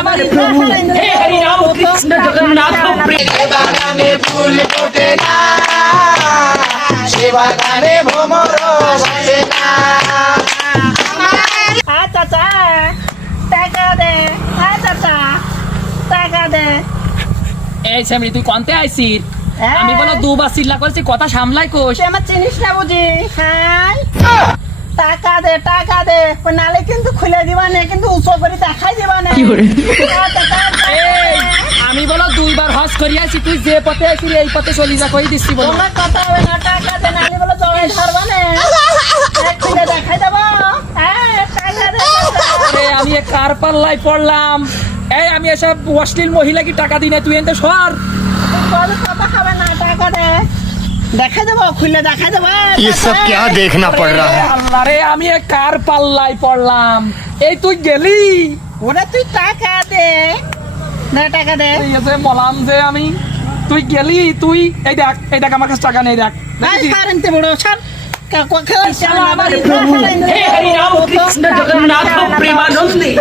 আমার প্রভু। হে হরি রাম কৃষ্ণ জগন্নাথ বাগানে ফুল ফোটে না। সে বাগানে ভ্রমর বসে না। হ্যাঁ চাচা টাকা দে হ্যাঁ চাচা টাকা দে। এই শ্যামলি তুই কনতে আইছিস হ্যাঁ। আমি বলো দুবার চিল্লা করছি কথা সামলাই কোষ আমার চিনিস না বুঝি? হ্যাঁ। টাকা দে টাকা দে। নালে কিন্তু খুলে দিবা না কিন্তু উঁচু করে দেখাই দিবা না। আমি বলো দুইবার হজ করি আছি তুই যে পথে আইছিলি এই পথে চলি যা কই দিচ্ছি বলো। তোমার কথা হবে না টাকা দে নালে বলে জবাই ধরবা না। খুলে দেখাই দেবো। হ্যাঁ আমি কার পাল্লাই পড়লাম। এই আমি এসব অশ্লীল মহিলা কি টাকা দিই না তুই এনতে সর তোর কথা হবে না টাকা দে দেখাই দেবো খুলে দেখাই দেবো ये सब क्या देखना पड़ रहा है আল্লাহ রে আমি এ কার পাল্লাই পড়লাম এই তুই গেলি ওরে তুই টাকা দে দে টাকা দে এই যে বললাম যে আমি তুই গেলি তুই এই দেখ এই দেখ আমার কাছে টাকা নেই দেখ ভাই দেখেছিস? সারেনতে বড় ছাড় খেলা আমার প্রভু হে হরি রাম কৃষ্ণ জগন্নাথ প্রেমানন্দে